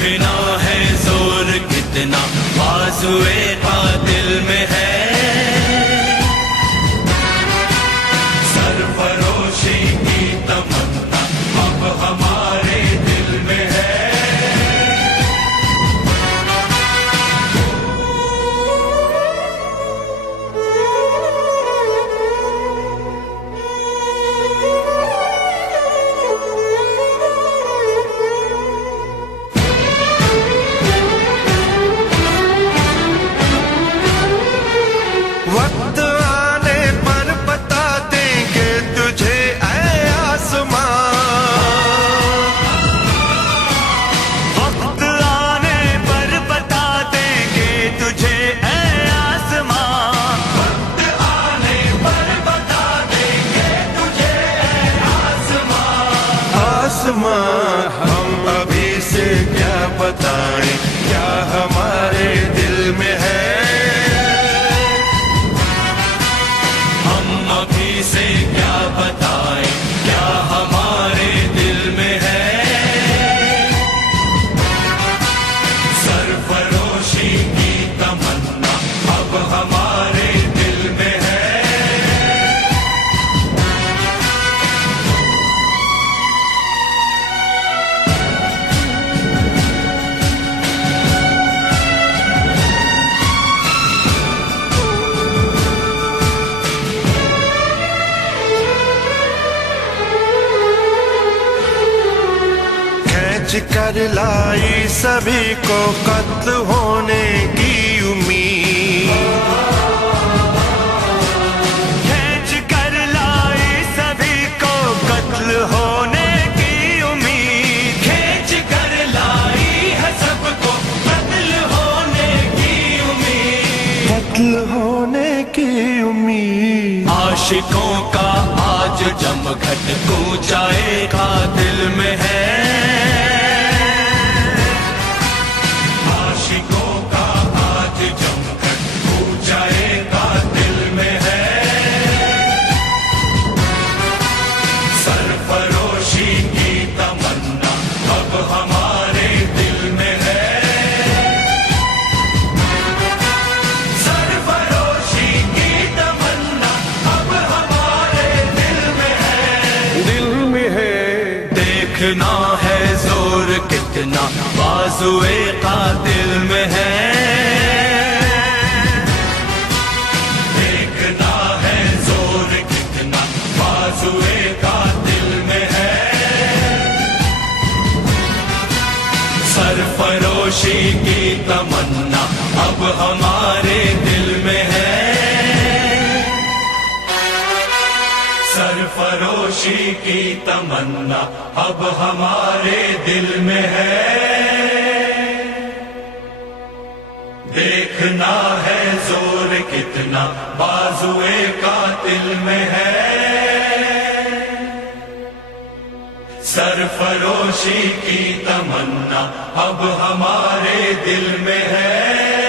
देखना है जोर कितना बाजुए कातिल में है। सरफरोशी की तमन्ना अब हमारे दिल में है। वक्त आने पर बता देंगे तुझे ऐ आसमां। वक्त आने पर बता देंगे तुझे ऐ आसमां। वक्त आने पर बता देंगे तुझे ऐ आसमां। आसमां हम अभी से क्या बताएं, क्या हमारे दिल में है। अभी से क्या बताएं, क्या हमारे दिल में है। सरफरोशी की तमन्ना अब हमारे दिल में है। कर लाई सभी को कत्ल होने की उम्मीद। खींच कर लाई सभी को कत्ल होने की उम्मीद। खींच कर लाई है सबको कत्ल होने की उम्मीद। कत्ल होने की उम्मीद। आशिकों का आज जमघट कूचाएगा दिल में है। देखना है जोर कितना बाजुए कातिल में है। देखना है जोर कितना बाजुए कातिल में है। सरफरोशी की तमन्ना अब हमारे दिल में है। सरफरोशी की तमन्ना अब हमारे दिल में है। देखना है जोर कितना बाजुए कातिल में है। सरफरोशी की तमन्ना अब हमारे दिल में है।